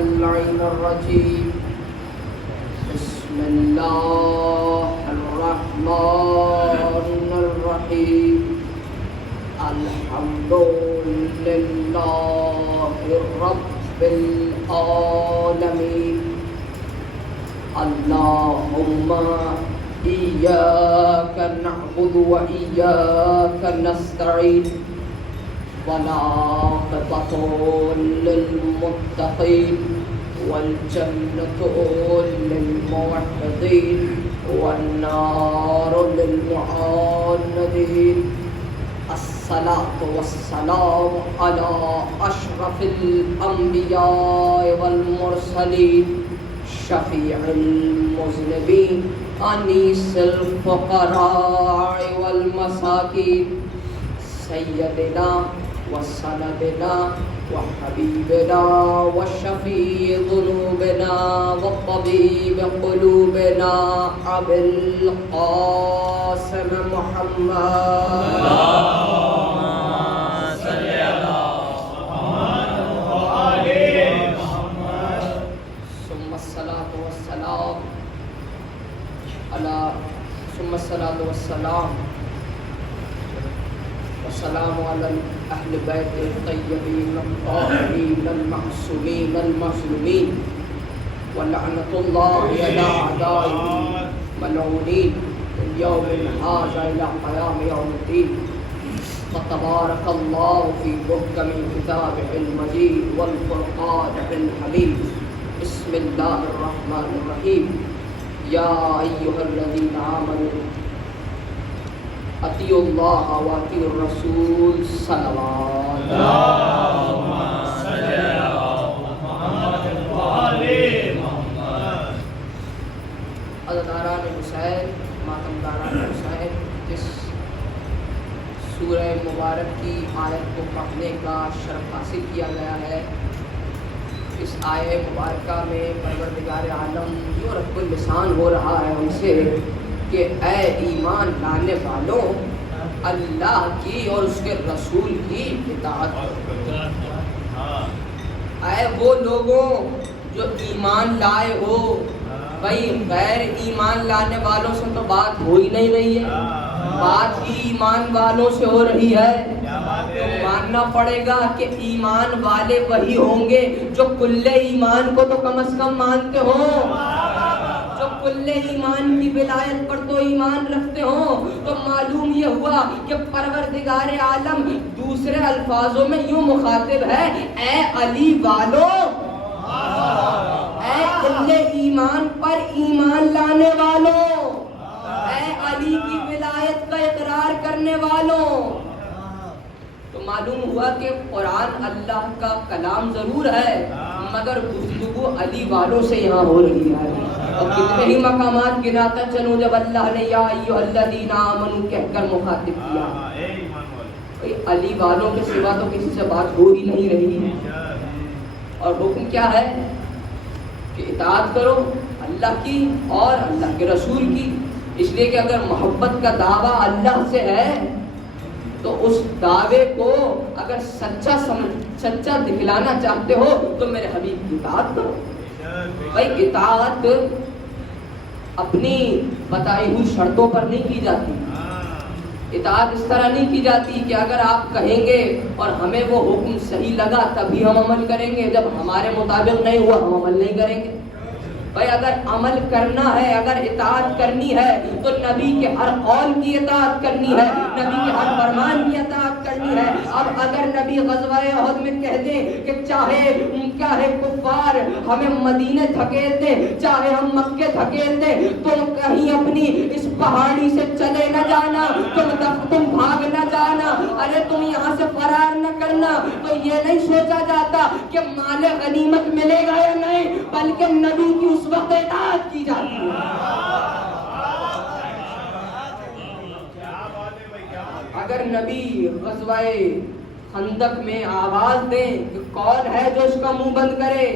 اللعين الرجيم بسم الله الرحمن الرحيم الحمد لله رب العالمين اللهم إياك نعبد وإياك نستعين والعاقبة للمتقين والجنة للموحدين والنار للمعاندين الصلاة والسلام على أشرف الأنبياء والمرسلين شفيع المذنبين أنيس الفقراء والمساكين سيدنا وسندنا وحبيبنا وشفيع ذنوبنا وطبيب قلوبنا أبي القاسم محمد اللهم صل على محمد وآل محمد ثم الصلاة والسلام على والسلام على أهل بيت الطيبين الطاهرين المعصومين المظلومين ولعنة الله على أعدائهم ملعونين من يوم هذا إلى قيام يوم الدين فتبارك الله في محكم كتابه المجيد والفرقان الحميد بسم الله الرحمن الرحيم يا أيها الذين آمنوا اطیعوا اللہ واطیعوا الرسول صلوات اللهم صل على محمد وآل محمد عزاداران حسین ماتمداران حسین اس سورہ مبارک کی آیت کو پڑھنے کا شرف حاصل کیا گیا ہے. اس آیت مبارکہ میں پروردگار عالم یوں رب اللسان ہو رہا ہے ان سے کہ اے ایمان لانے والوں اللہ کی اور اس کے رسول کی اطاعت کرو. اے وہ لوگوں جو ایمان لائے ہو. بھائی غیر ایمان لانے والوں سے تو بات ہو ہی نہیں رہی ہے, بات ہی ایمان والوں سے ہو رہی ہے. تو ماننا پڑے گا کہ ایمان والے وہی ہوں گے جو کل ایمان کو تو کم از کم مانتے ہوں, جو کل ایمان کی ولایت پر تو ایمان رکھتے ہوں. تو معلوم یہ ہوا کہ پروردگار عالم دوسرے الفاظوں میں یوں مخاطب ہے, اے علی والو, اے کل ایمان پر ایمان لانے والوں, اے علی کی ولایت کا اقرار کرنے والوں. تو معلوم ہوا کہ قرآن اللہ کا کلام ضرور ہے مگر گفتگو علی والوں سے یہاں ہو رہی ہے. اور کتنے ہی مقامات گناتا چلوں جب اللہ نے یا ایھا الذین آمنوا کہہ کر مخاطب کیا. علی والوں کے سوا تو کسی سے بات ہو ہی نہیں رہی. اور حکم کیا ہے کہ اطاعت کرو اللہ کی اور اللہ کے رسول کی. اس لیے کہ اگر محبت کا دعویٰ اللہ سے ہے تو اس دعوے کو اگر سچا دکھلانا چاہتے ہو تو میرے حبیب کی اطاعت کرو. بھائی اطاعت اپنی بتائی ہوئی شرطوں پر نہیں کی جاتی. اطاعت اس طرح نہیں کی جاتی کہ اگر آپ کہیں گے اور ہمیں وہ حکم صحیح لگا تبھی ہم عمل کریں گے, جب ہمارے مطابق نہیں ہوا ہم عمل نہیں کریں گے. بھائی اگر عمل کرنا ہے, اگر اطاعت کرنی ہے تو نبی کے ہر قول کی اطاعت کرنی ہے, نبی کے ہر فرمان کی اطاعت کرنی ہے. اب اگر نبی غزوہ احد میں کہہ دیں کہ چاہے کفار ہمیں مدینے دھکیل دیں, چاہے ہم مکے دھکیل دیں, تم کہیں اپنی اس پہاڑی سے چلے نہ جانا, تم بھاگ نہ جانا, ارے تم یہاں سے فرار نہ کرنا, تو یہ نہیں سوچا جاتا کہ مال غنیمت ملے گا یا نہیں, بلکہ نبی کی اس وقت اطاعت کی جاتی ہے. اگر نبی غزوہ خندق میں آواز دیں کہ کون ہے جو اس کا منہ بند کرے,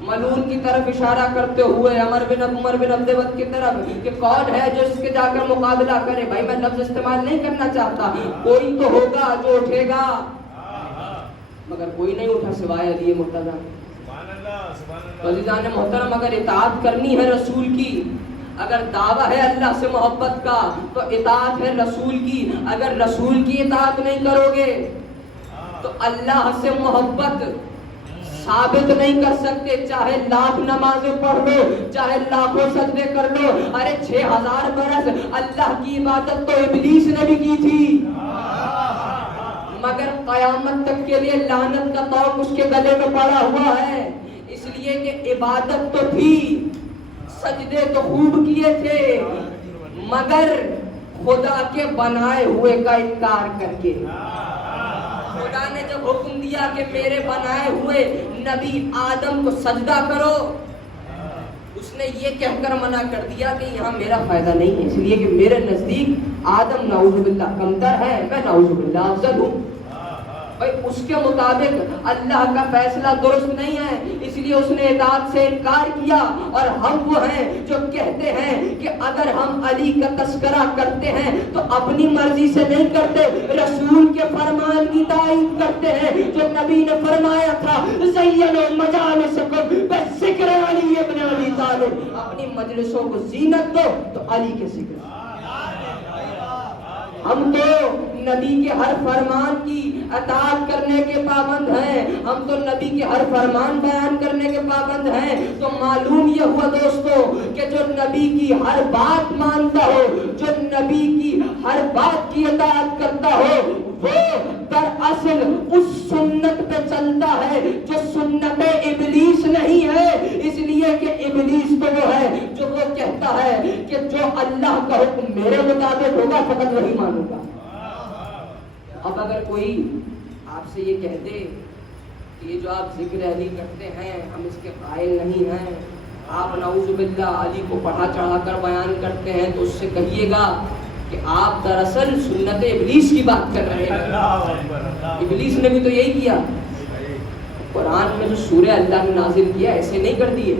ملعون کی طرف اشارہ کرتے ہوئے عمر بن عبد ود کی طرف کہ کون ہے جو اس کے جا کر مقابلہ کرے. بھائی میں لفظ استعمال نہیں کرنا چاہتا, کوئی تو ہوگا جو اٹھے گا, مگر کوئی نہیں اٹھا سوائے علی مرتضیٰ. تو عزیزان محترم، اگر اطاعت کرنی ہے رسول کی، اگر دعویٰ ہے اللہ سے محبت کا، تو اطاعت ہے رسول کی۔ اگر رسول کی اطاعت نہیں کرو گے تو اللہ سے محبت ثابت نہیں کر سکتے، چاہے لاکھ نمازیں پڑھ لو، چاہے لاکھوں سجدے کر لو۔ ارے 6000 برس اللہ کی عبادت تو ابلیس نے بھی کی تھی، مگر قیامت تک کے لیے لعنت کا طوق اس کے گلے میں پڑا ہوا ہے، اس لیے کہ عبادت تو تھی، سجدے تو خوب کیے تھے، مگر خدا کے بنائے ہوئے کا انکار کر کے۔ خدا نے جب حکم دیا کہ میرے بنائے ہوئے نبی آدم کو سجدہ کرو، اس نے یہ کہہ کر منع کر دیا کہ یہاں میرا فائدہ نہیں ہے، اس لیے کہ میرے نزدیک آدم نعوذ باللہ کمتر ہے، میں نعوذ باللہ افضل ہوں۔ بھائی اس کے مطابق اللہ کا فیصلہ درست نہیں ہے، اس لیے اس نے اطاعت سے انکار کیا۔ اور ہم وہ ہیں جو کہتے ہیں کہ اگر ہم علی کا تذکرہ کرتے ہیں تو اپنی مرضی سے نہیں کرتے، رسول کے فرمان کی تائید کرتے ہیں، جو نبی نے فرمایا تھا زینوا مجالسکم بذکر علی ابن ابی طالب، اپنی مجلسوں کو زینت دو تو علی کے ذکر۔ ہم تو نبی کے ہر فرمان کی اطاعت کرنے کے پابند ہیں، ہم تو نبی کے ہر فرمان بیان کرنے کے پابند ہیں۔ تو معلوم یہ ہوا دوستو کہ جو نبی کی ہر بات مانتا ہو، جو نبی کی ہر بات کی اطاعت کرتا ہو، وہ دراصل اس سنت پہ چلتا ہے جو سنت ابلیس نہیں ہے، اس لیے کہ ابلیس تو وہ ہے جو وہ کہتا ہے کہ جو اللہ کا حکم میرے مطابق ہوگا فقط وہی مانوں گا۔ اب اگر کوئی آپ سے یہ کہہ دے کہ یہ جو آپ ذکر علی کرتے ہیں ہم اس کے قائل نہیں ہیں، آپ نعوذ باللہ علی کو پڑھا چڑھا کر بیان کرتے ہیں، تو اس سے کہیے گا کہ آپ دراصل سنت ابلیس کی بات کر رہے ہیں۔ ابلیس نے بھی تو یہی کیا، قرآن میں جو سورہ اللہ نے نازل کیا ایسے نہیں کر دیے،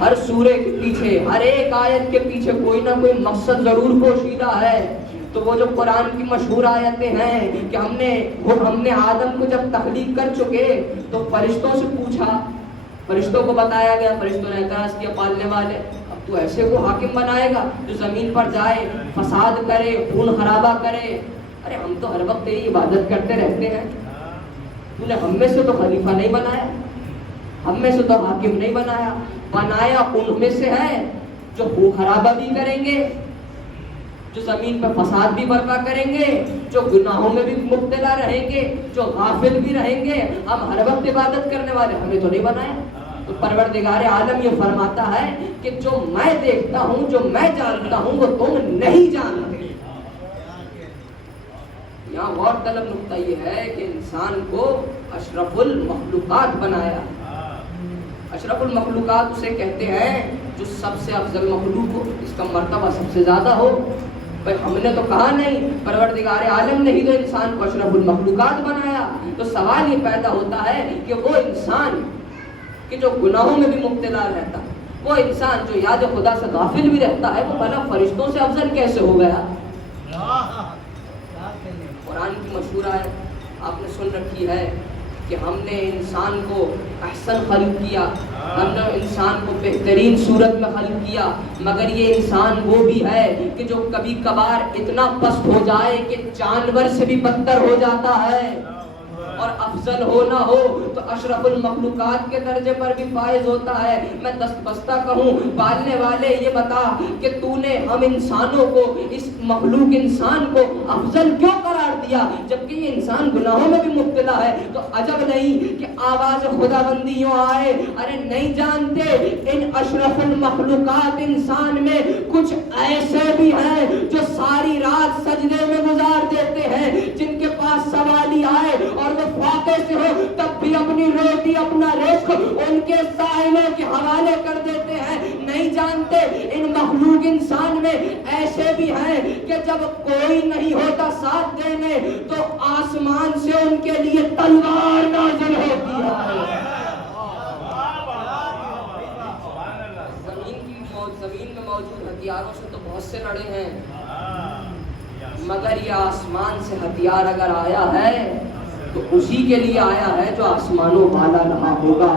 ہر سورے کے پیچھے، ہر ایک آیت کے پیچھے کوئی نہ کوئی مقصد ضرور پوشیدہ ہے۔ تو وہ جو قرآن کی مشہور آیتیں ہیں کہ ہم نے آدم کو جب تخلیق کر چکے تو فرشتوں سے پوچھا، فرشتوں کو بتایا گیا، فرشتوں نے اعتراض کیا پالنے والے اب تو ایسے کو حاکم بنائے گا جو زمین پر جائے فساد کرے خون خرابہ کرے؟ ارے ہم تو ہر وقت یہی عبادت کرتے رہتے ہیں، تو نے ہم میں سے تو خلیفہ نہیں بنایا، ہم میں سے تو حاکم نہیں بنایا، بنایا ان میں سے ہے جو خون خرابہ بھی کریں گے، جو زمین پر فساد بھی برپا کریں گے، جو گناہوں میں بھی مبتلا رہیں گے، جو غافل بھی رہیں گے۔ ہم ہر وقت عبادت کرنے والے، ہمیں تو نہیں بنایا۔ تو پروردگار عالم یہ فرماتا ہے کہ جو میں دیکھتا ہوں، جو میں جانتا ہوں وہ تم نہیں جانتے۔ یہاں غور طلب نقطہ یہ ہے کہ انسان کو اشرف المخلوقات بنایا۔ اشرف المخلوقات اسے کہتے ہیں جو سب سے افضل مخلوق ہو، اس کا مرتبہ سب سے زیادہ ہو۔ بھائی ہم نے تو کہا نہیں، پروردگار عالم نے ہی تو انسان کو اشرف المخلوقات بنایا۔ تو سوال یہ پیدا ہوتا ہے کہ وہ انسان کہ جو گناہوں میں بھی مبتلا رہتا، وہ انسان جو یاد خدا سے غافل بھی رہتا ہے، وہ بھلا فرشتوں سے افضل کیسے ہو گیا؟ قرآن کی مشہور آیت آپ نے سن رکھی ہے کہ ہم نے انسان کو احسن خلق کیا، ہم نے انسان کو بہترین صورت میں خلق کیا، مگر یہ انسان وہ بھی ہے کہ جو کبھی کبھار اتنا پست ہو جائے کہ جانور سے بھی بدتر ہو جاتا ہے۔ اور افضل ہو نہ ہو تو اشرف المخلوقات کے درجے پر بھی فائز ہوتا ہے۔ میں دست بستہ کہوں پالنے والے یہ بتا کہ تو نے ہم انسانوں کو، اس مخلوق انسان کو افضل کیوں قرار دیا جبکہ یہ انسان گناہوں میں بھی مبتلا ہے؟ تو عجب نہیں کہ آواز خدا بندی یوں آئے، ارے نہیں جانتے ان اشرف المخلوقات انسان میں کچھ ایسے بھی ہیں جو ساری رات سجدے میں گزار دیتے ہیں، جن کے پاس سوالی آئے اور وہ فاقے سے ہو تب بھی اپنی روٹی اپنا رزق ان کے سائلوں کے حوالے کر دیتے ہیں۔ نہیں جانتے ان مخلوق انسان میں ایسے بھی ہیں کہ جب کوئی نہیں ہوتا ساتھ دینے تو آسمان سے ان کے لیے تلوار نازل ہوتی ہے۔ زمین میں موجود ہتھیاروں سے تو بہت سے لڑے ہیں، مگر یہ آسمان سے ہتھیار اگر آیا ہے تو اسی کے لیے آیا ہے جو آسمانوں والا رہا ہوگا۔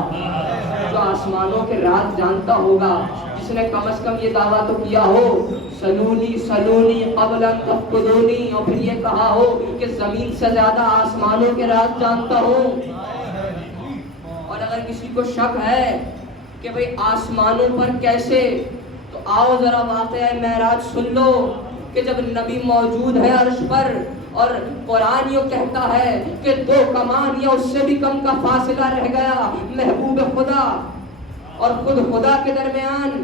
آسمانوں کے راز جانتا ہوگا، جس نے کم از کم یہ دعویٰ تو کیا ہو سلونی سلونی قبل ان تفقدونی، اور پھر یہ کہا ہو کہ زمین سے زیادہ آسمانوں کے راز جانتا ہوں۔ اور اگر کسی کو شک ہے کہ بھئی آسمانوں پر کیسے، تو آؤ ذرا واقعہ معراج سن لو کہ جب نبی موجود ہے عرش پر اور قرآن یہ کہتا ہے کہ 2 کمان یا اس سے بھی کم کا فاصلہ رہ گیا محبوب خدا اور خود خدا کے درمیان،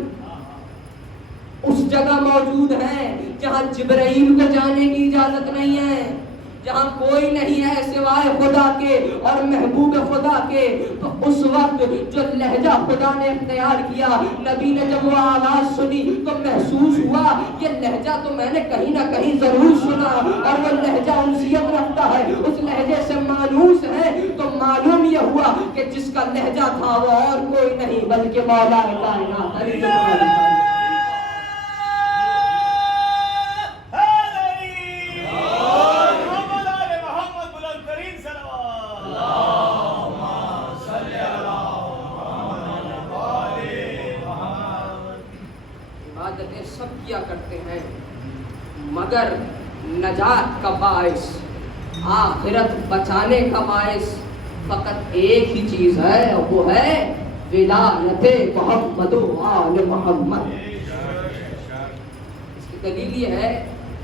اس جگہ موجود ہے جہاں جبرائیل کو جانے کی اجازت نہیں ہے، جہاں کوئی نہیں ہے سوائے خدا کے اور محبوب خدا کے۔ تو اس وقت جو لہجہ خدا نے اختیار کیا، نبی نے جب وہ آواز سنی تو محسوس ہوا یہ لہجہ تو میں نے کہیں نہ کہیں ضرور سنا، اور وہ لہجہ انسیت رکھتا ہے، اس لہجے سے مانوس ہے۔ تو معلوم یہ ہوا کہ جس کا لہجہ تھا وہ اور کوئی نہیں بلکہ مولا کائنات علی محمد۔ سب کیا کرتے ہیں مگر نجات کا باعث، آخرت بچانے کا باعث فقط ایک ہی چیز ہے، وہ ہے ولایت محمد و آل محمد۔ اس کی دلیل یہ ہے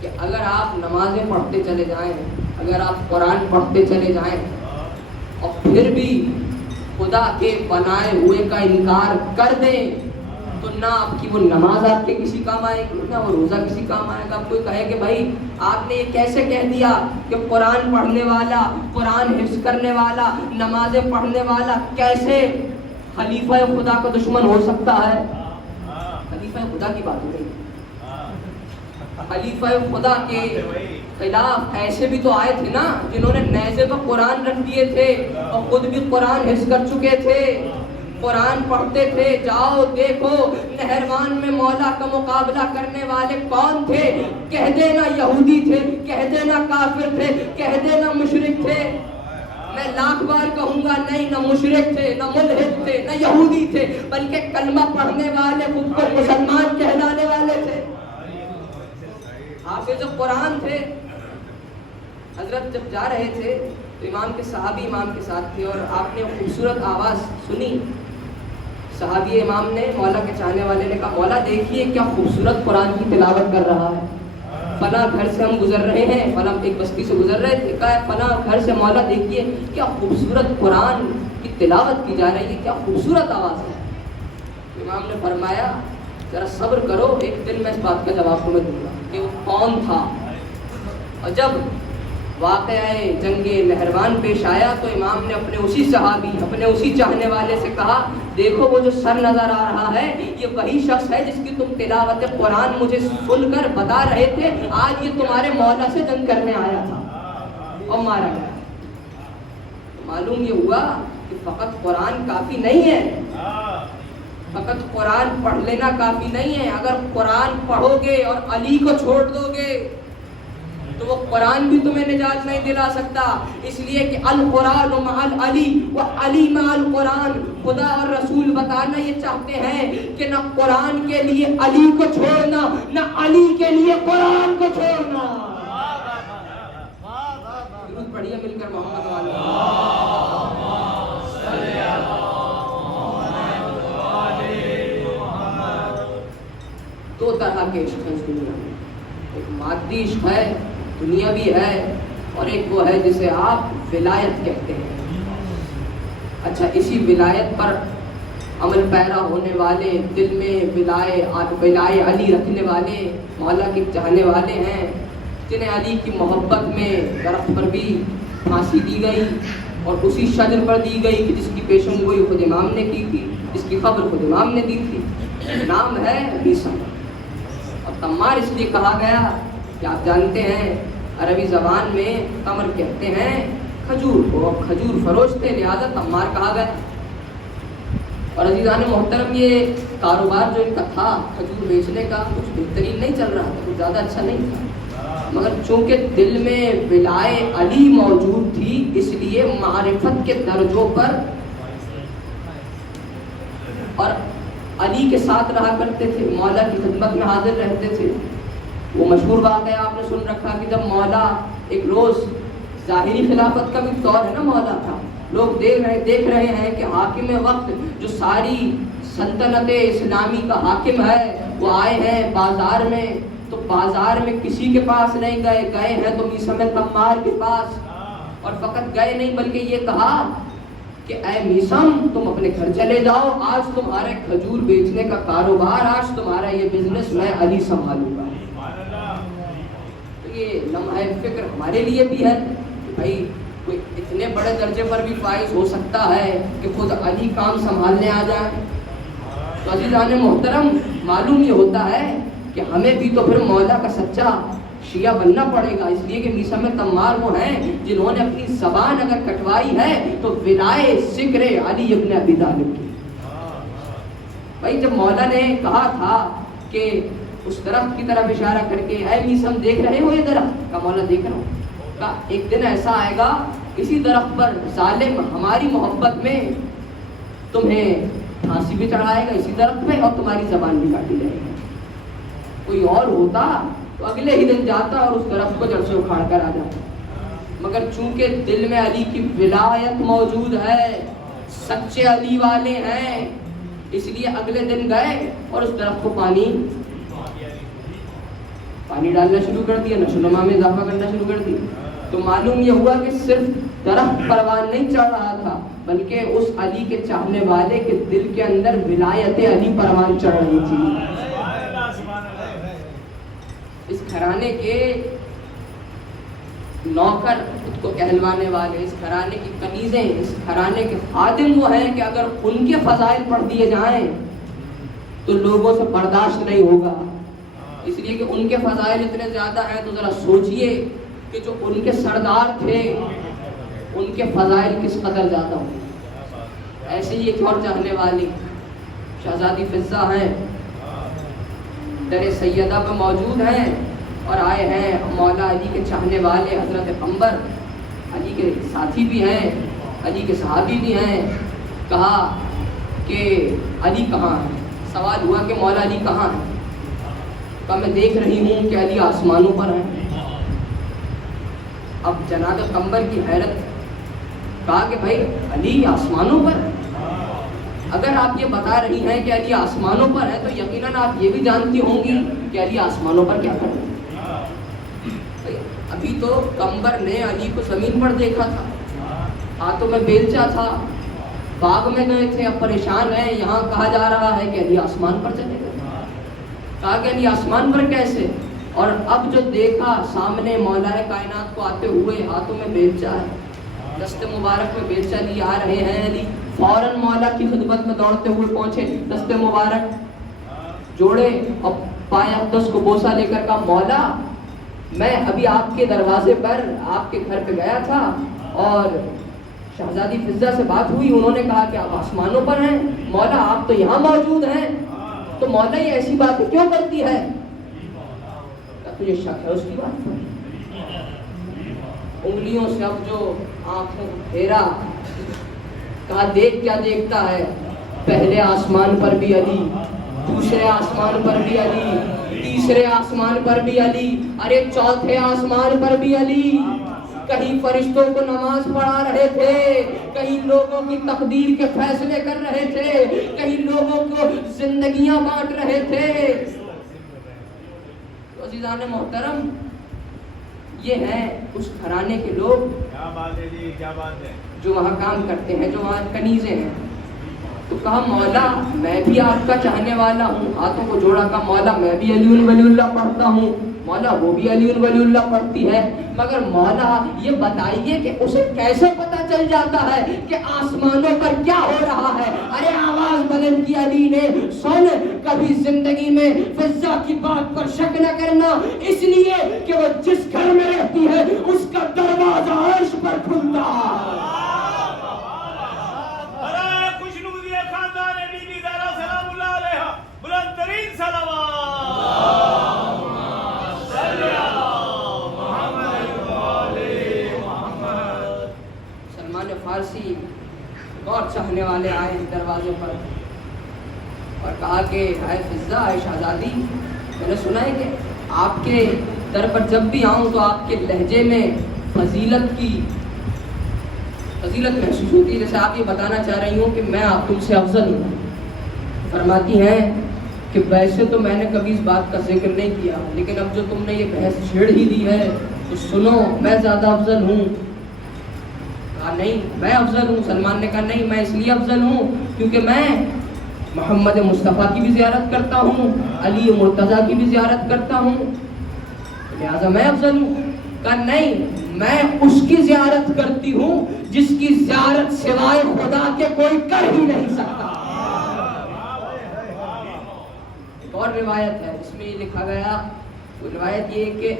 کہ اگر آپ نمازیں پڑھتے چلے جائیں، اگر آپ قرآن پڑھتے چلے جائیں اور پھر بھی خدا کے بنائے ہوئے کا انکار کر دیں، تو نہ آپ کی وہ نماز آپ کے کسی کام آئے گی، نہ وہ روزہ کسی کام آئے گا۔ کوئی کہے کہ بھائی آپ نے یہ کیسے کہہ دیا کہ قرآن پڑھنے والا، قرآن حفظ کرنے والا، نمازیں پڑھنے والا کیسے خلیفہ خدا کا دشمن ہو سکتا ہے؟ خلیفہ خدا کی بات ہو رہی ہے، خلیفہ خدا کے خلاف ایسے بھی تو آئے تھے نا جنہوں نے نیزے پر قرآن رکھ دیے تھے اور خود بھی قرآن حفظ کر چکے تھے، قرآن پڑھتے تھے۔ جاؤ دیکھو نہروان میں مولا کا مقابلہ کرنے والے کون تھے، کہہ دینا یہودی تھے، کہہ دینا کافر تھے، کہہ دینا مشرک تھے۔ میں لاکھ بار کہوں گا نہیں، نہ مشرک تھے، نہ ملحد تھے، نہ یہودی تھے، بلکہ کلمہ پڑھنے والے، خود کو مسلمان کہلانے والے تھے، حافظ قرآن تھے۔ حضرت جب جا رہے تھے تو امام کے صحابی امام کے ساتھ تھے، اور آپ نے خوبصورت آواز سنی۔ صحابی امام نے، مولا کے چاہنے والے نے کہا مولا دیکھیے کیا خوبصورت قرآن کی تلاوت کر رہا ہے، فلاں گھر سے ہم گزر رہے ہیں، فلاں ایک بستی سے گزر رہے تھے، کہا فلاں گھر سے مولا دیکھیے کیا خوبصورت قرآن کی تلاوت کی جا رہی ہے، کیا خوبصورت آواز ہے۔ امام نے فرمایا ذرا صبر کرو، ایک دن میں اس بات کا جواب تمہیں دوں گا کہ وہ کون تھا۔ اور جب واقعہ جنگ نہروان پیش آیا تو امام نے اپنے اسی صحابی، اپنے اسی چاہنے والے سے کہا دیکھو وہ جو سر نظر آ رہا ہے یہ وہی شخص ہے جس کی تم تلاوت قرآن مجھے سن کر بتا رہے تھے، آج یہ تمہارے مولا سے جنگ کرنے آیا تھا اور مارا گیا۔ معلوم یہ ہوا کہ فقط قرآن کافی نہیں ہے، فقط قرآن پڑھ لینا کافی نہیں ہے۔ اگر قرآن پڑھو گے اور علی کو چھوڑ دو گے تو وہ قرآن بھی تمہیں نجات نہیں دلا سکتا، اس لیے کہ القرآن مع علی و علی مع القرآن۔ خدا اور رسول بتانا یہ چاہتے ہیں کہ نہ قرآن کے لیے علی کو چھوڑنا، نہ علی کے لیے قرآن کو چھوڑنا۔ درود پڑھیے مل کر محمد والا۔ دو طرح کے عشق ہیں اس دنیا میں، ایک مادی عشق ہے، دنیاوی ہے، اور ایک وہ ہے جسے آپ ولایت کہتے ہیں۔ اچھا، اسی ولایت پر عمل پیرا ہونے والے، دل میں ولائے علی رکھنے والے، مولا کے چاہنے والے ہیں جنہیں علی کی محبت میں درخت پر بھی پھانسی دی گئی اور اسی شجر پر دی گئی کہ جس کی پیشن گوئی خود امام نے کی تھی، جس کی خبر خود امام نے دی تھی۔ نام ہے عیسیٰ، اور تمار اس لیے کہا گیا کہ آپ جانتے ہیں عربی زبان میں تمر کہتے ہیں کھجور کو، کھجور فروش تھے لہذا تمار کہا گیا۔ اور عزیزان محترم یہ کاروبار جو ان کا تھا کھجور بیچنے کا کچھ بہترین نہیں چل رہا تھا، کچھ زیادہ اچھا نہیں تھا، مگر چونکہ دل میں ولائے علی موجود تھی اس لیے معرفت کے درجوں پر اور علی کے ساتھ رہا کرتے تھے، مولا کی خدمت میں حاضر رہتے تھے۔ وہ مشہور واقعہ آپ نے سن رکھا کہ جب مولا ایک روز، ظاہری خلافت کا بھی دور ہے نا مولا تھا، لوگ دیکھ رہے ہیں کہ حاکم وقت جو ساری سلطنت اسلامی کا حاکم ہے وہ آئے ہیں بازار میں، تو بازار میں کسی کے پاس نہیں گئے ہیں تو میثم تمار کے پاس، اور فقط گئے نہیں بلکہ یہ کہا کہ اے میثم تم اپنے گھر چلے جاؤ، آج تمہارے کھجور بیچنے کا کاروبار، آج تمہارا یہ بزنس میں علی سنبھالوں گا۔ تو یہ لمحہ فکر ہمارے لیے بھی ہے کہ بھائی کوئی اتنے بڑے درجے پر بھی فائز ہو سکتا ہے کہ خود علی کام سنبھالنے آ جائے۔ تو عزیزان محترم، معلوم یہ ہوتا ہے کہ ہمیں بھی تو پھر مولا کا سچا شیعہ بننا پڑے گا، اس لیے کہ میثم تمار وہ ہیں جنہوں نے اپنی زبان اگر کٹوائی ہے تو ولائے ذکر علی ابن ابی طالب کی۔ بھائی جب مولا نے کہا تھا کہ اس درخت کی طرف اشارہ کر کے اے میثم دیکھ رہے ہو یہ درخت؟ کا مولا دیکھ رہا ہوں۔ کا ایک دن ایسا آئے گا اسی درخت پر ظالم ہماری محبت میں تمہیں پھانسی بھی چڑھائے گا اسی درخت پہ، اور تمہاری زبان بھی کاٹی جائے گی۔ کوئی اور ہوتا تو اگلے ہی دن جاتا اور اس درخت کو جڑ سے اکھاڑ کر آ جاتا، مگر چونکہ دل میں علی کی ولایت موجود ہے، سچے علی والے ہیں، اس لیے اگلے دن گئے اور اس درخت کو پانی ڈالنا شروع کر دیا، نشو و نما میں اضافہ کرنا شروع کر دیا۔ تو معلوم یہ ہوا کہ صرف درخت پروان نہیں چڑھ رہا تھا بلکہ اس علی کے چاہنے والے کے دل کے اندر ولایت علی پروان چڑھ رہی تھی۔ اس گھرانے کے نوکر خود کو کہلوانے والے، اس گھرانے کی کنیزیں، اس گھرانے کے خادم وہ ہیں کہ اگر ان کے فضائل پڑھ دیے جائیں تو لوگوں سے برداشت نہیں ہوگا، اس لیے کہ ان کے فضائل اتنے زیادہ ہیں۔ تو ذرا سوچئے کہ جو ان کے سردار تھے ان کے فضائل کس قدر زیادہ ہوں۔ ایسے ہی ایک اور چاہنے والی شہزادی فضہ ہیں، در سیدہ پہ موجود ہیں اور آئے ہیں مولا علی کے چاہنے والے حضرت قمبر، علی کے ساتھی بھی ہیں، علی کے صحابی بھی ہیں۔ کہا کہ علی کہاں ہے؟ سوال ہوا کہ مولا علی کہاں ہے؟ کہا میں دیکھ رہی ہوں کہ علی آسمانوں پر ہیں۔ اب جناب قمبر کی حیرت، کہا کہ بھائی علی آسمانوں پر؟ اگر آپ یہ بتا رہی ہیں کہ علی آسمانوں پر ہے تو یقیناً آپ یہ بھی جانتی ہوں گی کہ علی آسمانوں پر کیا کر رہے ہیں۔ ابھی تو قمبر نے علی کو زمین پر دیکھا تھا، ہاتھوں میں بیلچا تھا، باغ میں گئے تھے، اب پریشان ہیں، یہاں کہا جا رہا ہے کہ علی آسمان پر چلے گئے۔ کہا کہ علی آسمان پر کیسے؟ اور اب جو دیکھا سامنے مولا کائنات کو آتے ہوئے، ہاتھوں میں بیلچا ہے، دست مبارک میں بیلچا لیے آ رہے ہیں علی، فوراً مولا کی خدمت میں دوڑتے ہوئے پہنچے، دست مبارک جوڑے اور پائے اقدس کو بوسہ لے کر کہا مولا میں ابھی آپ کے دروازے پر آپ کے گھر پہ گیا تھا اور شہزادی فضہ سے بات ہوئی، انہوں نے کہا کہ آپ آسمانوں پر ہیں، مولا آپ تو یہاں موجود ہیں، تو مولا یہ ایسی باتیں کیوں کرتی ہے؟ تجھے شک ہے اس کی بات پر؟ انگلیوں سے اب جو آنکھوں کو پھیرا، کہا دیکھ کیا دیکھتا ہے؟ پہلے آسمان پر بھی علی، دوسرے آسمان پر بھی علی، تیسرے آسمان پر بھی علی، ارے چوتھے آسمان پر بھی علی۔ کہیں فرشتوں کو نماز پڑھا رہے تھے، کہیں لوگوں کی تقدیر کے فیصلے کر رہے تھے، کہیں لوگوں کو زندگیاں بانٹ رہے تھے۔ تو عزیزان محترم، یہ ہیں اس گھرانے کے لوگ، کیا بات ہے جی، کیا بات ہے، جو وہاں کام کرتے ہیں، جو وہاں کنیزیں ہیں۔ تو کہا مولا میں بھی آپ کا چاہنے والا ہوں، ہاتھوں کو جوڑا، کہا مولا میں بھی علی ولی اللہ پڑھتا ہوں، مولا وہ بھی علی ولی اللہ پڑھتی ہے، مگر مولا یہ بتائیے کہ اسے کیسے پتہ چل جاتا ہے کہ آسمانوں پر کیا ہو رہا ہے؟ ارے آواز بلند کی علی نے، سن کبھی زندگی میں فضہ کی بات پر شک نہ کرنا، اس لیے کہ وہ جس گھر میں رہتی ہے اس کا دروازہ عرش پر کھلتا ہے۔ فارسی اور چاہنے والے آئے دروازے پر، اور کہا کہ اے فضہ، اے شہزادی، میں نے سنا ہے کہ آپ کے در پر جب بھی آؤں تو آپ کے لہجے میں فضیلت محسوس ہوتی ہے، جیسے آپ یہ بتانا چاہ رہی ہوں کہ میں آپ تم سے افضل ہوں۔ فرماتی ہیں کہ ویسے تو میں نے کبھی اس بات کا ذکر نہیں کیا، لیکن اب جو تم نے یہ بحث چھیڑ ہی دی ہے تو سنو، میں زیادہ افضل ہوں۔ کہا نہیں میں افضل ہوں۔ سلمان نے کہا نہیں، میں اس لیے افضل ہوں کیونکہ میں محمد مصطفیٰ کی بھی زیارت کرتا ہوں، علی مرتضیٰ کی بھی زیارت کرتا ہوں، لہٰذا میں افضل ہوں۔ کہا نہیں، میں اس کی زیارت کرتی ہوں جس کی زیارت سوائے خدا کے کوئی کر ہی نہیں سکتا۔ ایک اور روایت ہے، اس میں یہ لکھا گیا، وہ روایت یہ ہے کہ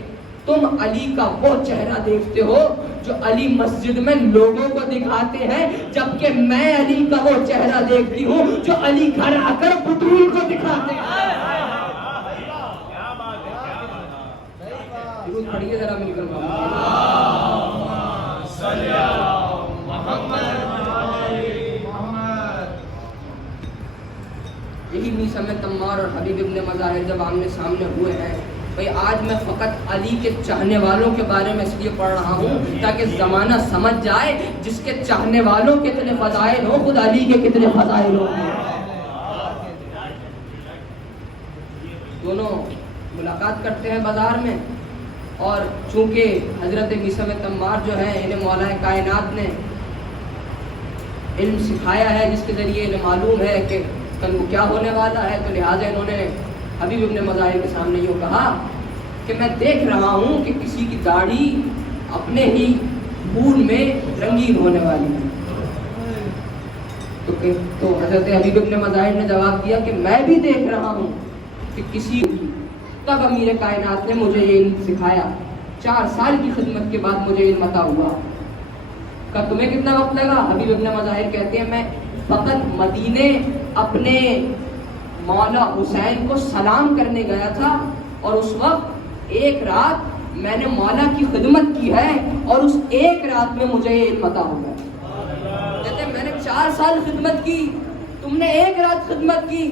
تم علی کا وہ چہرہ دیکھتے ہو جو علی مسجد میں لوگوں کو دکھاتے ہیں، جبکہ میں علی کا وہ چہرہ دیکھتی ہوں جو علی گھر آ کر بطول کو دکھاتے ہیں۔ پڑھیے ذرا مل کر یہی میثم تمار اور حبیب ابن مظاہر جب آمنے سامنے ہوئے ہیں، بھئی آج میں فقط علی کے چاہنے والوں کے بارے میں اس لیے پڑھ رہا ہوں تاکہ زمانہ سمجھ جائے جس کے چاہنے والوں کے کتنے فضائل ہوں، خود علی کے کتنے فضائل ہوں۔ دونوں ملاقات کرتے ہیں بازار میں، اور چونکہ حضرت میثم تمار جو ہیں انہیں مولا کائنات نے علم سکھایا ہے جس کے ذریعے انہیں معلوم ہے کہ کل وہ کیا ہونے والا ہے، تو لہٰذا انہوں نے حبیب ابن مظاہر کے سامنے یہ کہا کہ میں دیکھ رہا ہوں کہ کسی کی داڑھی اپنے ہی خون میں رنگین ہونے والی ہے۔ تو حضرت حبیب ابن مظاہر نے جواب دیا کہ میں بھی دیکھ رہا ہوں کہ کسی تب امیر کائنات نے مجھے یہ علم سکھایا، 4 سال کی خدمت کے بعد مجھے علم عطا ہوا۔ کہ تمہیں کتنا وقت لگا؟ حبیب ابن مظاہر کہتے ہیں میں فقط مدینے اپنے مولا حسین کو سلام کرنے گیا تھا، اور اس وقت ایک رات میں نے مولا کی خدمت کی ہے، اور اس ایک رات میں مجھے یہ علم عطا ہو گیا۔ کہتے ہیں میں نے 4 سال خدمت کی، تم نے ایک رات خدمت کی،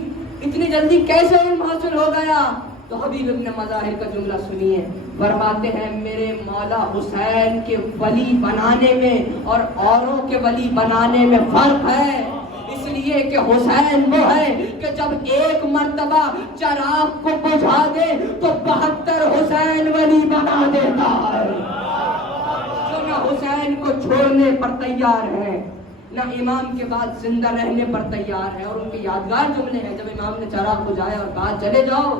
اتنی جلدی کیسے علم حاصل ہو گیا؟ تو حبیب ابن مظاہر کا جملہ سنیے، فرماتے ہیں میرے مولا حسین کے ولی بنانے میں اور اوروں کے ولی بنانے میں فرق ہے، اس لیے کہ حسین وہ ہے کہ جب ایک مرتبہ چراغ کو بجھا دے تو 72 حسین ولی بنا دیتا ہے، جو نہ حسین کو چھوڑنے پر تیار ہے نہ امام کے بعد زندہ رہنے پر تیار ہے۔ اور ان کے یادگار جملے ہیں، جب امام نے چراغ بجھایا اور کہا چلے جاؤ،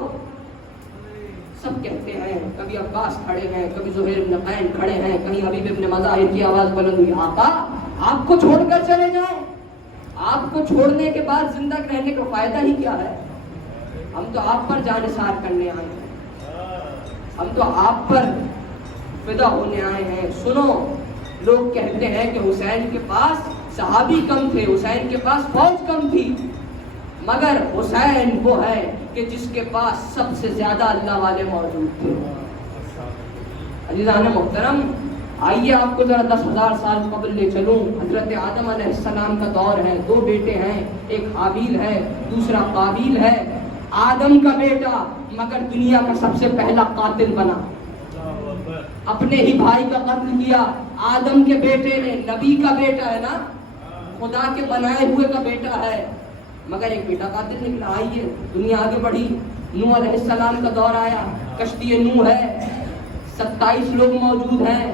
سب کہتے ہیں، کبھی عباس کھڑے ہیں، کبھی زہیر بن قین کھڑے ہیں، کہیں حبیب ابن مظاہر کی آواز بلند ہوئی، آقا آپ کو چھوڑ کر چلے جائیں، آپ کو چھوڑنے کے بعد زندہ رہنے کا فائدہ ہی کیا ہے؟ ہم تو آپ پر جان نثار کرنے آئے ہیں، ہم تو آپ پر فدا ہونے آئے ہیں۔ سنو، لوگ کہتے ہیں کہ حسین کے پاس صحابی کم تھے، حسین کے پاس فوج کم تھی، مگر حسین وہ ہے کہ جس کے پاس سب سے زیادہ اللہ والے موجود تھے۔ عزیزان محترم، آئیے آپ کو ذرا 10,000 سال قبل لے چلوں۔ حضرت آدم علیہ السلام کا دور ہے، 2 بیٹے ہیں، ایک حابیل ہے، دوسرا قابیل ہے۔ آدم کا بیٹا مگر دنیا کا سب سے پہلا قاتل بنا، اپنے ہی بھائی کا قتل کیا۔ آدم کے بیٹے نے، نبی کا بیٹا ہے نا، خدا کے بنائے ہوئے کا بیٹا ہے، مگر ایک بیٹا قاتل نکلا۔ آئیے دنیا آگے بڑھی، نوح علیہ السلام کا دور آیا، کشتی نوح ہے، 27 لوگ موجود ہیں،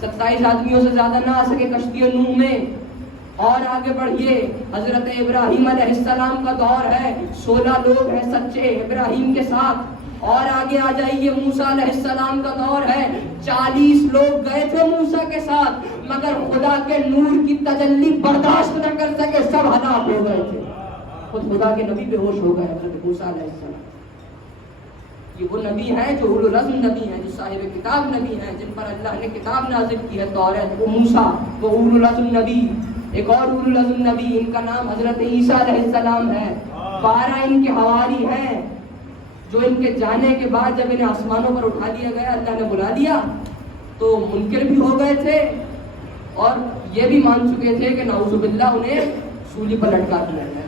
27 آدمیوں سے زیادہ نہ آ سکے کشتی نوح میں۔ اور آگے بڑھیے، حضرت ابراہیم علیہ السلام کا دور ہے، 16 لوگ ہیں سچے ابراہیم کے ساتھ۔ اور آگے آ جائیے، موسیٰ علیہ السلام کا دور ہے، 40 لوگ گئے تھے موسیٰ کے ساتھ، مگر خدا کے نور کی تجلی برداشت نہ کر سکے، سب ہلاک ہو گئے تھے، خود خدا کے نبی بے ہوش ہو گئے، حضرت موسیٰ علیہ السلام۔ یہ وہ نبی ہیں جو اولو العزم نبی ہیں، جو صاحب کتاب نبی ہیں، جن پر اللہ نے کتاب نازل کی ہے توریت، وہ موسیٰ، وہ اولو العزم نبی۔ ایک اور اولو العزم نبی، ان کا نام حضرت عیسیٰ علیہ السلام ہے۔ 12 ان کے حواری ہیں، جو ان کے جانے کے بعد جب انہیں آسمانوں پر اٹھا لیا گیا، اللہ نے بلا لیا تو منکر بھی ہو گئے تھے، اور یہ بھی مان چکے تھے کہ نعوذ باللہ انہیں سولی پر لٹکا دیا گیا۔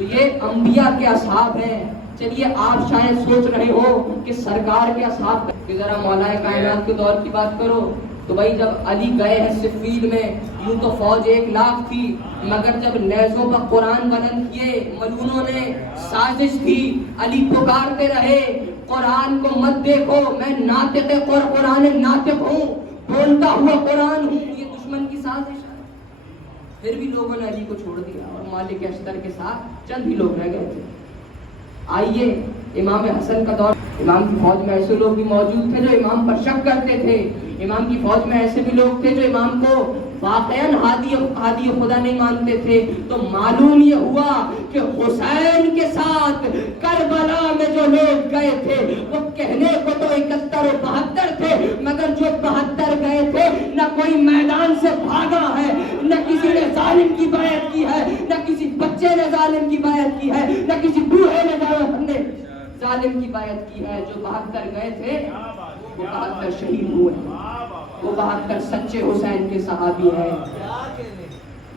تو یہ انبیاء کے اصحاب ہیں. چلیے آپ شاید سوچ رہے ہو کہ سرکار کے اصحاب کہ ذرا مولا کائنات کے دور کی بات کرو. تو بھائی جب علی گئے ہیں صفین میں، یوں تو فوج 1,00,000 تھی، مگر جب نیزوں پر قرآن بلند کیے ملونوں نے، سازش تھی، علی پکارتے رہے قرآن کو مت دیکھو، میں ناطق قرآن ناطق ہوں، بولتا ہوا قرآن ہوں. یہ دشمن کی سازش ہے. پھر بھی لوگوں نے علی کو چھوڑ دیا اور مالک اشتر کے ساتھ چند ہی لوگ رہ گئے تھے. آئیے امام حسن کا دور. امام کی فوج میں ایسے لوگ بھی موجود تھے جو امام پر شک کرتے تھے. امام کی فوج میں ایسے بھی لوگ تھے جو امام کو واقعاً ہادی خدا نہیں مانتے تھے. تو معلوم یہ ہوا کہ حسین کے ساتھ کربلا میں جو لوگ گئے تھے وہ کہنے کو تو 71 و 72 تھے، مگر جو 72 گئے تھے نہ کوئی میدان سے بھاگا ہے، نہ کسی نے ظالم کی بیعت کی ہے، نہ کسی بچے نے ظالم کی بیعت کی ہے، نہ کسی بوڑھے نے ظالم کی بیعت کی ہے. جو 72 گئے تھے وہ 72 شہید ہوئے، وہ 72 سچے حسین کے صحابی ہیں.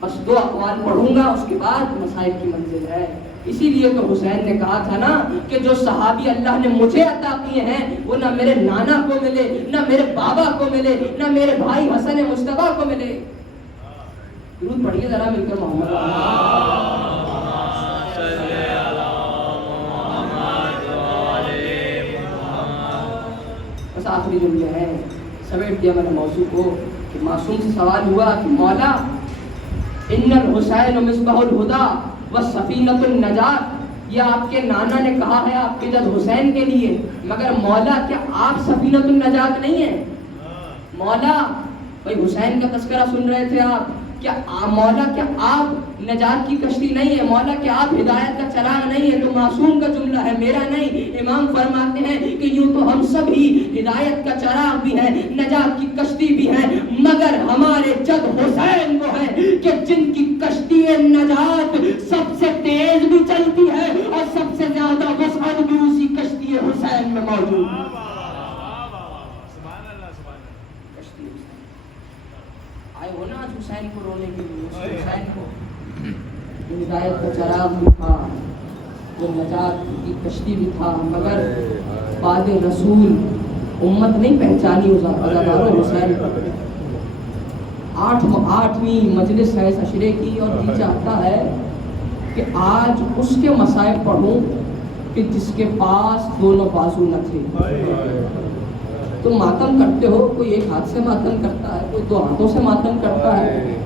بس 2 اقوال پڑھوں گا، اس کے بعد مسائل کی منزل ہے. اسی لیے تو حسین نے کہا تھا نا کہ جو صحابی اللہ نے مجھے عطا کیے ہیں وہ نہ میرے نانا کو ملے، نہ میرے بابا کو ملے، نہ میرے بھائی حسن مصطفیٰ کو ملے. درود پڑھیے ذرا مل کر محمد. بس آخری جملہ ہے، سمیٹ دیا میں نے موضوع کو کہ معصوم سے سوال ہوا کہ مولا ان الحسین مصباح الہدی و سفینۃ النجات، یہ آپ کے نانا نے کہا ہے آپ کے جد حسین کے لیے، مگر مولا کیا آپ سفینۃ النجات نہیں ہیں؟ مولا بھائی حسین کا تذکرہ سن رہے تھے آپ، کیا مولا کیا آپ نجات کی کشتی نہیں ہے؟ مولا کیا آپ ہدایت کا چراغ نہیں ہے؟ تو معصوم کا جملہ ہے، میرا نہیں. امام فرماتے ہیں کہ یوں تو ہم سب ہی ہدایت کا چراغ بھی ہیں، نجات کی کشتی بھی ہیں، مگر ہمارے جد حسین وہ ہیں کہ جن کی کشتی نجات سب سے تیز بھی چلتی ہے اور سب سے زیادہ وسعت بھی اسی کشتی حسین میں موجود ہے. آئے ہو نا آج حسین کو رونے کے لیے. حسین کو جو ہدایت کا چراغ بھی تھا، جو نجات کی کشتی بھی تھا، مگر بعد رسول امت نہیں پہچانی عزادارو حسین کو. 8ویں مجلس ہے اس عشرے کی اور جی چاہتا ہے کہ آج اس کے مصائب پڑھوں کہ جس کے پاس دونوں بازو نہ تھے. تم ماتم کرتے ہو، کوئی ایک ہاتھ سے ماتم کرتا ہے، کوئی 2 ہاتھوں سے ماتم کرتا ہے،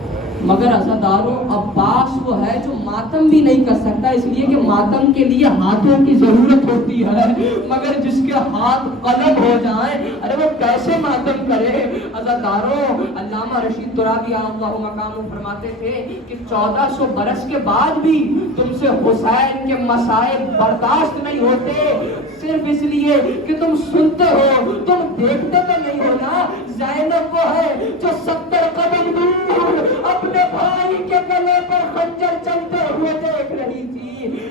مگر عزادارو عباس وہ ہے جو ماتم بھی نہیں کر سکتا، اس لیے کہ ماتم کے لیے ہاتھوں کی ضرورت ہوتی ہے، مگر جس کے ہاتھ قلم ہو جائیں ارے وہ کیسے ماتم کرے. عزادارو علامہ رشید ترابی اللہ مقامہ فرماتے تھے کہ 1400 برس کے بعد بھی تم سے حسین کے مصائب برداشت نہیں ہوتے، صرف اس لیے کہ تم سنتے ہو، تم دیکھتے تو نہیں ہو نا. زینب وہ ہے جو 70 قدم دور اپنے بھائی کے گلے پر خنجر چلتے ہوئے دیکھ رہی تھی.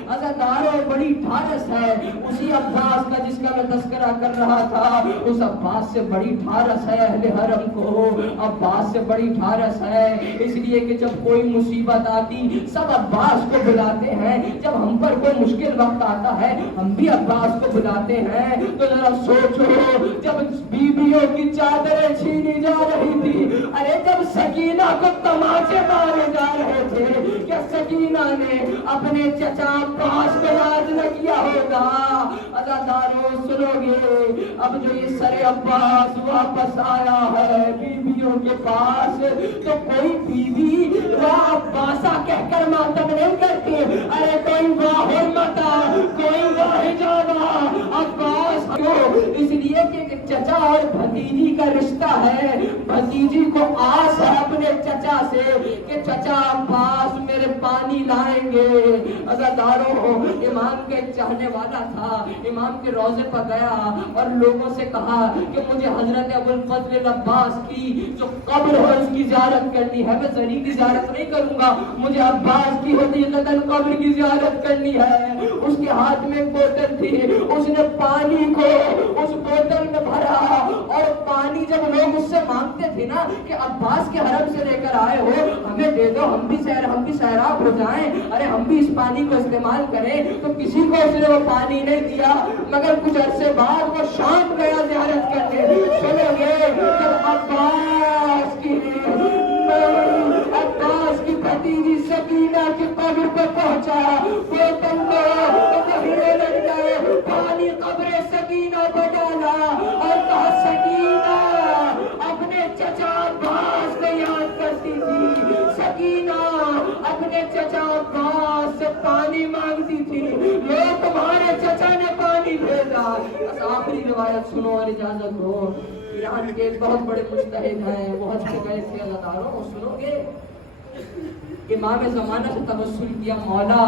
عزادارو بڑی ڈھارس ہے اسی عباس کا جس کا میں تذکرہ کر رہا تھا. اس عباس سے بڑی ڈھارس ہے اہل حرم کو، عباس سے بڑی ڈھارس ہے، اس لیے کہ جب کوئی مصیبت آتی سب عباس کو بلاتے ہیں، جب ہم پر کوئی مشکل وقت آتا ہے ہم بھی عباس کو بلاتے ہیں. تو ذرا سوچو جب بیویوں کی چادریں چھینی جا رہی تھی، ارے جب سکینہ کو تماچے مارے جا رہے تھے، کیا سکینہ نے اپنے چچا عباس کو یاد نہ کیا ہوگا؟ عزادارو سنو گے، اب جو یہ سر عباس واپس آیا ہے بیویوں کے پاس، تو کوئی بیوی واہ عباسہ کہہ کر ماتم نہیں کرتی، ارے کوئی واہ حرمتا، کوئی واہ جانا عباس کو، اس لیے کہ چچا اور بھتیجی کا رشتہ ہے. بھتیجی کو آس ہے اپنے چچا سے کہ چچا عباس میرے پانی لائیں گے. عزادارو امام کا ایک چاہنے والا تھا، امام کے روضے پر گیا اور لوگوں سے کہا کہ مجھے حضرت ابو الفضل عباس کی جو قبر ہے اس کی زیارت کرنی ہے. میں زری کی زیارت نہیں کروں گا، مجھے عباس کی حقیقتاً قبر کی زیارت کرنی ہے. اس کے ہاتھ میں ایک بوتل تھی، اس نے پانی کو اس بوتل میں بھرا اور پانی جب لوگ اس سے مانگتے تھے نا کہ عباس کے حرم سے لے کر آئے ہو ہمیں دے دو ہم بھی سیراب ہو جائیں ارے ہم بھی اس پانی کو استعمال کریں تو کسی کو اس نے وہ پانی نہیں دیا مگر کچھ عرصے بعد وہ شام گیا زیارت کرنے سنو گے جب عباس کی بھتیجی سکینہ کی قبر پر پہنچا وہ بندہ کہنے لگ گئے پانی قبر سکینہ پر ڈالا اور کہا سکینہ اپنے چچا عباس کو یاد کرتی تھی سکینہ اپنے چچا عباس سے پانی مانگتی تھی یہ تمہارے چچا نے پانی بھیجا بس آخری روایت سنو اور اجازت ہو ایران کے بہت بڑے مجتہد ہیں وہ حج کو گئے تھے اللہ تعالیٰ وہ سنو گے امام زمانہ سے توسل کیا مولا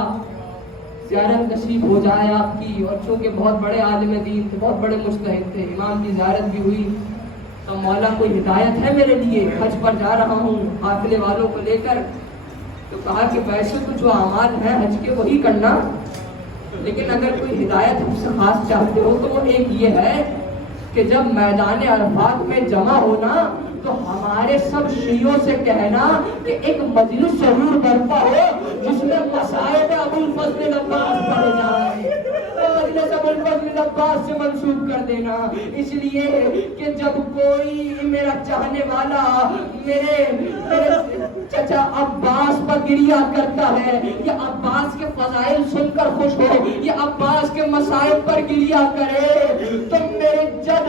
زیارت نصیب ہو جائے آپ کی اور چونکہ بہت بڑے عالم دین تھے بہت بڑے مجتہد تھے امام کی زیارت بھی ہوئی تو مولا کوئی ہدایت ہے میرے لیے حج پر جا رہا ہوں قافلے والوں کو لے کر تو کہا کہ ویسے تو جو اعمال ہیں حج کے وہی کرنا لیکن اگر کوئی ہدایت ہم سے خاص چاہتے ہو تو وہ ایک یہ ہے کہ جب میدان عرفات میں جمع ہونا تو ہمارے سب شیعوں سے کہنا کہ ایک مجلس ضرور برپا ہو جس میں مسائل ابو الفضل عباس پڑھے جائیں مجلس ابو الفضل عباس سے منسوب کر دینا اس لیے کہ جب کوئی میرا چاہنے والا میرے چچا عباس پر گریہ کرتا ہے یا عباس کے فضائل سن کر خوش ہو یا عباس کے مسائل پر گریہ کرے تو میرے جد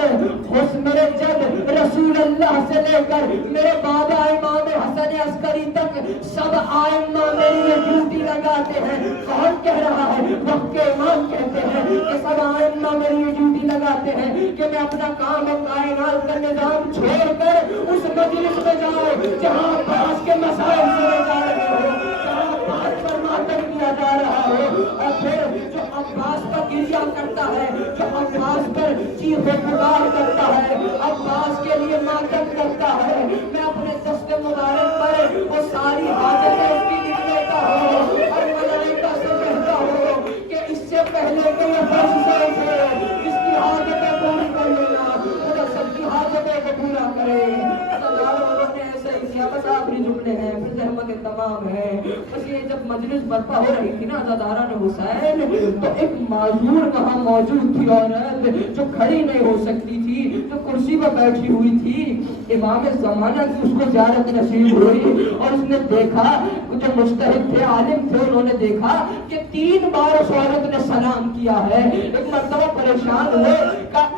رسول اللہ سے لے کر میرے بابا امام حسن عسکری تک سب آئمہ میری ڈیوٹی لگاتے ہیں کون کہہ رہا ہے وقت کے امام کہتے ہیں کہ سب آئمہ میری ڈیوٹی لگاتے ہیں کہ میں اپنا کام اور کائنات کا نظام چھوڑ کر اس مجلس میں جاؤں جہاں عباس کے مسائل سنے جا رہے ہو جہاں عباس پر ماتم کیا جا رہا ہو اور پھر جو عباس پر گریہ کرتا ہے جو عباس پر چیخ و پکار کرتا ہے عباس کے لیے ماتم کرتا ہے میں اپنے دست مبارک پر وہ ساری حاجتیں اس کی لکھ لیتا ہوں اور ملائکہ سے کہتا ہوں کہ اس سے پہلے کہ یہ فرض ہے اس کی حاجتیں پوری کر لینا خدا سب کی حاجتیں کو پورا کرے بس آخری جملے ہیں پھر زحمت تمام ہے بس یہ جب مجلس برپا ہو رہی تھی نا عزاداران حسین تو ایک معذور وہاں موجود تھی عورت جو کھڑی نہیں ہو سکتی تھی جو کرسی پر بیٹھی ہوئی تھی امام زمانہ کی اس کو زیارت نصیب ہوئی اور اس نے دیکھا جو مجتہد تھے عالم تھے انہوں نے دیکھا کہ 3 بار اس عورت نے سلام کیا ہے ایک مرتبہ پریشان ہوئے کہا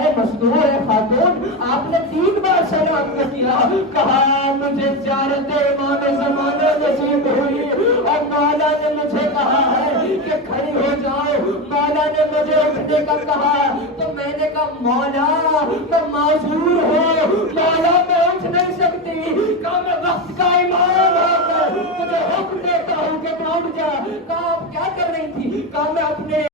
اے مصدور اے خاتون آپ نے 3 بار سلام کیا کہا مجھے زیارت امام زمانہ نصیب ہوئی اور مولا نے مجھے کہا ہے کہ کھڑی ہو جاؤ مولا نے مجھے اٹھنے کا کہا تو میں نے کہا مولا میں معذور ہوں مولا میں اٹھ نہیں سکتی کہا میں وقت کا امام ہو کر تجھے حکم دیتا ہوں کہ میں اٹھ جا کہا آپ کیا کر رہی تھی کہا میں اپنے